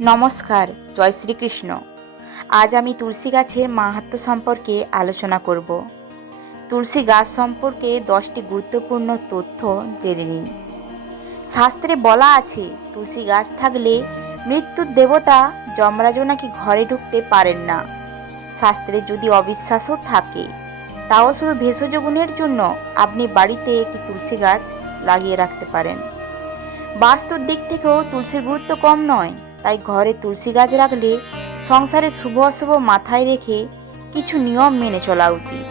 নমস্কার, জয় শ্রীকৃষ্ণ। আজ আমি তুলসী গাছের মাহাত্ম্য সম্পর্কে আলোচনা করব। তুলসী গাছ সম্পর্কে 10টি গুরুত্বপূর্ণ তথ্য জেনে নিন। শাস্ত্রে বলা আছে তুলসী গাছ থাকলে মৃত্যুর দেবতা যমরাজও নাকি ঘরে ঢুকতে পারেন না। শাস্ত্রে যদি অবিশ্বাসও থাকে তাও শুধু ভেষজ গুণের জন্য আপনি বাড়িতে একটি তুলসী গাছ লাগিয়ে রাখতে পারেন। বাস্তুর দিক থেকেও তুলসীর গুরুত্ব কম নয়। তাই ঘরে তুলসী গাছ রাখলে সংসারে শুভ অশুভ মাথায় রেখে কিছু নিয়ম মেনে চলা উচিত।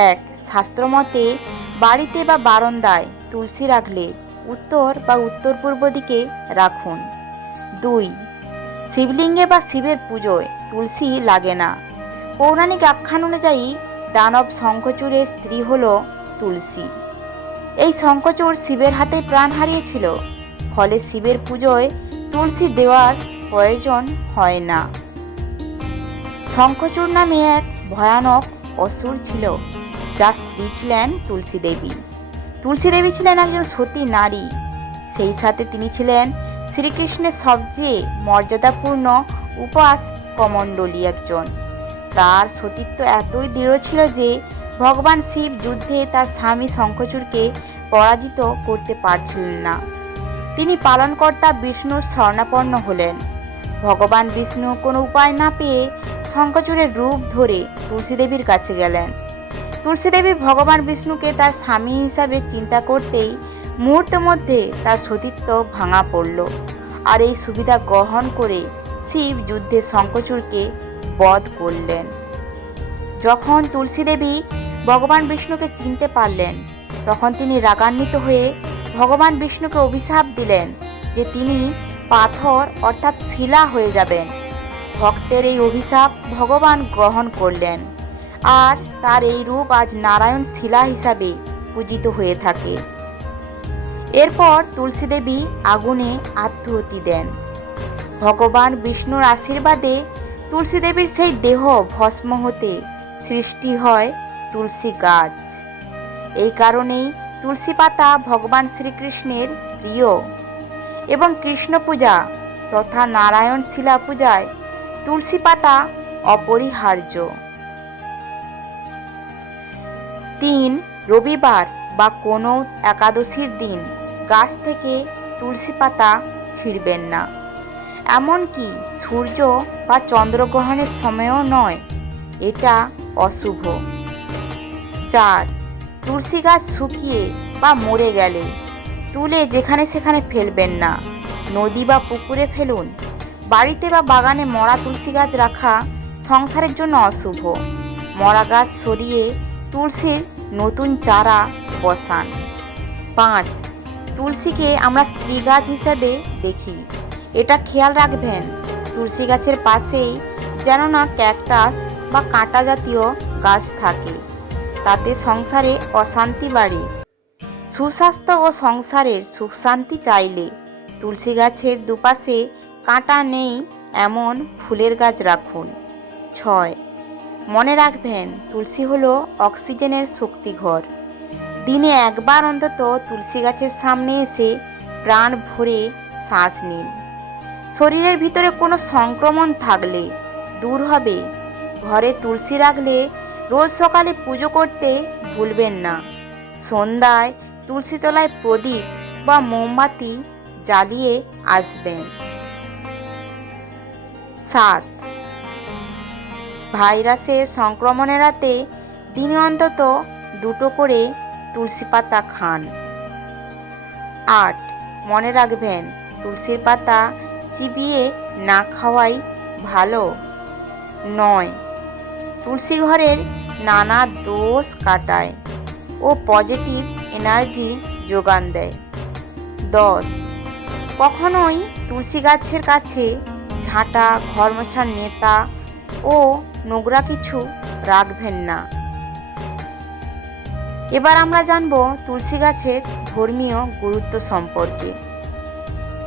1. শাস্ত্রমতে বাড়িতে বা বারান্দায় তুলসী রাখলে উত্তর বা উত্তর পূর্ব দিকে রাখুন। 2. শিবলিঙ্গে বা শিবের পুজোয় তুলসী লাগে না। পৌরাণিক আখ্যান অনুযায়ী দানব শঙ্খচূড়ের স্ত্রী হল তুলসী। এই শঙ্খচূড় শিবের হাতে প্রাণ হারিয়েছিল, ফলে শিবের পুজোয় তুলসী দেওয়ার প্রয়োজন হয় না। শঙ্খচূড় নামে এক ভয়ানক অসুর ছিল, যার স্ত্রী ছিলেন তুলসী দেবী। তুলসী দেবী ছিলেন একজন সতী নারী, সেই সাথে তিনি ছিলেন শ্রীকৃষ্ণের সবচেয়ে মর্যাদাপূর্ণ উপাস কমণ্ডলী একজন। তার সতীত্ব এতই দৃঢ় ছিল যে ভগবান শিব যুদ্ধে তার স্বামী শঙ্খচূড়কে পরাজিত করতে পারছিলেন না। তিনি পালনকর্তা বিষ্ণুর শরণাপন্ন হলেন। ভগবান বিষ্ণু কোনো উপায় না পেয়ে শঙ্খচূড়ের রূপ ধরে তুলসী দেবীর কাছে গেলেন। তুলসী দেবী ভগবান বিষ্ণুকে তার স্বামী হিসাবে চিন্তা করতেই মুহূর্তের মধ্যে তার সতীত্ব ভাঙা পড়ল। আর এই সুবিধা গ্রহণ করে শিব যুদ্ধে শঙ্খচূড়কে বধ করলেন। যখন তুলসী দেবী ভগবান বিষ্ণুকে চিনতে পারলেন, তখন তিনি রাগান্বিত হয়ে ভগবান বিষ্ণুকে অভিশাপ দিলেন যে তিনি পাথর অর্থাৎ শিলা হয়ে যাবেন। ভক্তের এই অভিশাপ ভগবান গ্রহণ করলেন, আর তার এই রূপ আজ নারায়ণ শিলা হিসাবে পূজিত হয়ে থাকে। এরপর তুলসী দেবী আগুনে আত্মাহুতি দেন। ভগবান বিষ্ণুর আশীর্বাদে তুলসী দেবীর সেই দেহ ভস্ম হতে সৃষ্টি হয় তুলসী গাছ। এই কারণেই তুলসী পাতা ভগবান শ্রীকৃষ্ণের প্রিয় এবং কৃষ্ণ পূজা তথা নারায়ণ শিলা পূজায় তুলসী পাতা অপরিহার্য। 3. রবিবার বা কোনো একাদশীর দিন গাছ থেকে তুলসী পাতা ছিঁড়বেন না। এমনকি সূর্য বা চন্দ্রগ্রহণের সময়ও নয়, এটা অশুভ। 4. তুলসী গাছ শুকিয়ে বা মরে গেলে তুলে যেখানে সেখানে ফেলবেন না, নদী বা পুকুরে ফেলুন। বাড়িতে বা বাগানে মরা তুলসী গাছ রাখা সংসারের জন্য অশুভ। মরা গাছ সরিয়ে তুলসীর নতুন চারা বসান। 5. তুলসীকে আমরা স্ত্রী গাছ হিসেবে দেখি, এটা খেয়াল রাখবেন তুলসী গাছের পাশেই যেন না ক্যাকটাস বা কাঁটা জাতীয় গাছ থাকে, তাতে সংসারে অশান্তি বাড়ে। সুস্বাস্থ্য ও সংসারের সুখ শান্তি চাইলে তুলসী গাছের দুপাশে কাঁটা নেই এমন ফুলের গাছ রাখুন। 6. মনে রাখবেন তুলসী হলো অক্সিজেনের শক্তিঘর। দিনে একবার অন্তত তুলসী গাছের সামনে এসে প্রাণ ভরে শ্বাস নিন। শরীরের ভিতরে কোনো সংক্রমণ থাকলে দূর হবে। ঘরে তুলসী রাখলে রোজ সকালে পুজো করতে ভুলবেন না। সন্ধ্যায় তুলসী তলায় প্রদীপ বা মোমবাতি জ্বালিয়ে আসবেন। 7. ভাইরাসের সংক্রমণ এড়াতে দিনে অন্তত 2টো করে তুলসী পাতা খান। 8. মনে রাখবেন তুলসীর পাতা চিবিয়ে না খাওয়াই ভালো। 9. তুলসী ঘরের নানা দোষ কাটায় ও পজিটিভ এনার্জি যোগান দেয়। 10. কখনোই তুলসী গাছের কাছে ঝাঁটা, ঘর মোছার নেতা ও নোংরা কিছু রাখবেন না। এবার আমরা জানব তুলসী গাছের ধর্মীয় গুরুত্ব সম্পর্কে।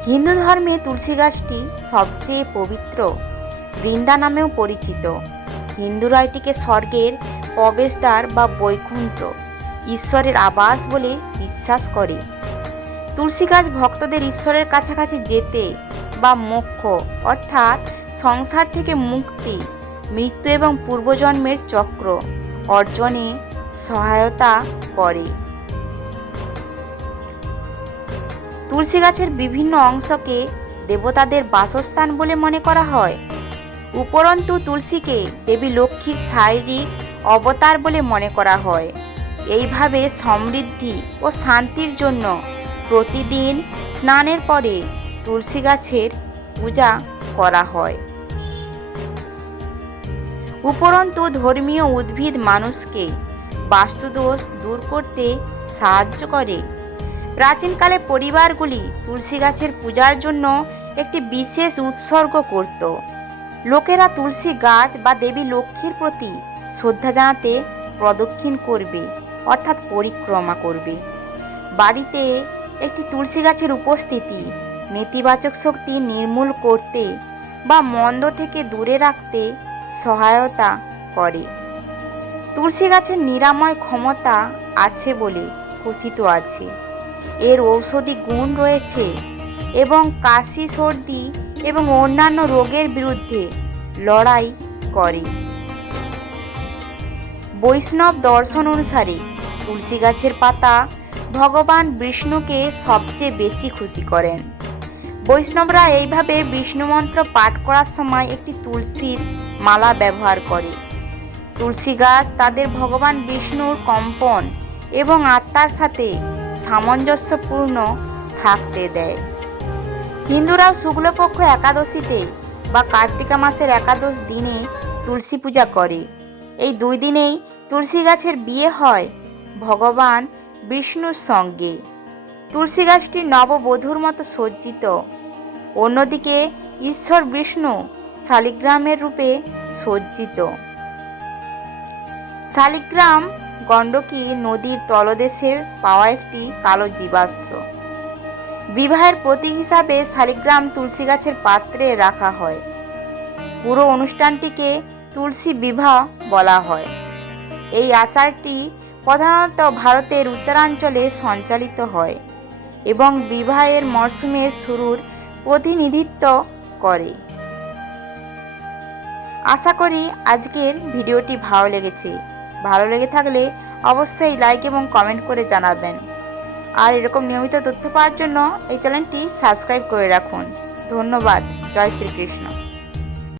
হিন্দু ধর্মে তুলসী গাছটি সবচেয়ে পবিত্র বৃন্দা নামেও পরিচিত। হিন্দুরা এটিকে স্বর্গের প্রবেশদ্বার বা বৈকুণ্ঠ, ঈশ্বরের আবাস বলে বিশ্বাস করে। তুলসী গাছ ভক্তদের ঈশ্বরের কাছাকাছি যেতে বা মোক্ষ অর্থাৎ সংসার থেকে মুক্তি, মৃত্যু এবং পূর্বজন্মের চক্র অর্জনে সহায়তা করে। তুলসী গাছের বিভিন্ন অংশকে দেবতাদের বাসস্থান বলে মনে করা হয়। উপরন্তু তুলসীকে দেবী লক্ষ্মীর শারীরিক অবতার বলে মনে করা হয়। এইভাবে সমৃদ্ধি ও শান্তির জন্য প্রতিদিন স্নানের পরে তুলসী গাছের পূজা করা হয়। উপরন্তু ধর্মীয় উদ্ভিদ মানুষকে বাস্তুদোষ দূর করতে সাহায্য করে। প্রাচীনকালে পরিবারগুলি তুলসী গাছের পূজার জন্য একটি বিশেষ উৎসর্গ করত। লোকেরা তুলসী গাছ বা দেবী লক্ষ্মীর প্রতি শ্রদ্ধা জানাতে প্রদক্ষিণ করবে অর্থাৎ পরিক্রমা করবে। বাড়িতে একটি তুলসী গাছের উপস্থিতি নেতিবাচক শক্তি নির্মূল করতে বা মন্দ থেকে দূরে রাখতে সহায়তা করে। তুলসী গাছের নিরাময় ক্ষমতা আছে বলে কথিত আছে। এর ঔষধি গুণ রয়েছে এবং কাশি, সর্দি এবং অন্যান্য রোগের বিরুদ্ধে লড়াই করে। বৈষ্ণব দর্শন অনুসারে তুলসী গাছের পাতা ভগবান বিষ্ণুকে সবচেয়ে বেশি খুশি করেন। বৈষ্ণবরা এইভাবে বিষ্ণু মন্ত্র পাঠ করার সময় একটি তুলসীর মালা ব্যবহার করে। তুলসী গাছ তাদের ভগবান বিষ্ণুর কম্পন এবং আত্মার সাথে সামঞ্জস্যপূর্ণ থাকতে দেয়। হিন্দুরাও শুক্লপক্ষ একাদশীতে বা কার্তিকা মাসের একাদশ দিনে তুলসী পূজা করে। এই 2 দিনেই তুলসী গাছের বিয়ে হয় ভগবান বিষ্ণুর সঙ্গে। তুলসী গাছটি নববধূর মতো সজ্জিত। অন্যদিকে ঈশ্বর বিষ্ণু শালিগ্রামের রূপে সজ্জিত। শালিগ্রাম গণ্ডকী নদীর তলদেশে পাওয়া একটি কালো জীবাশ্ম। বিবাহের প্রতীক হিসাবে শালিগ্রাম তুলসী গাছের পাত্রে রাখা হয়। পুরো অনুষ্ঠানটিকে তুলসী বিবাহ বলা হয়। এই আচারটি প্রধানত ভারতের উত্তরাঞ্চলে সঞ্চালিত হয় এবং বিবাহের মরশুমের শুরুর প্রতিনিধিত্ব করে। আশা করি আজকের ভিডিওটি ভালো লেগেছে। ভালো লেগে থাকলে অবশ্যই লাইক এবং কমেন্ট করে জানাবেন। আর এরকম নিয়মিত তথ্য পাওয়ার জন্য এই চ্যানেলটি সাবস্ক্রাইব করে রাখুন। ধন্যবাদ। জয় শ্রীকৃষ্ণ।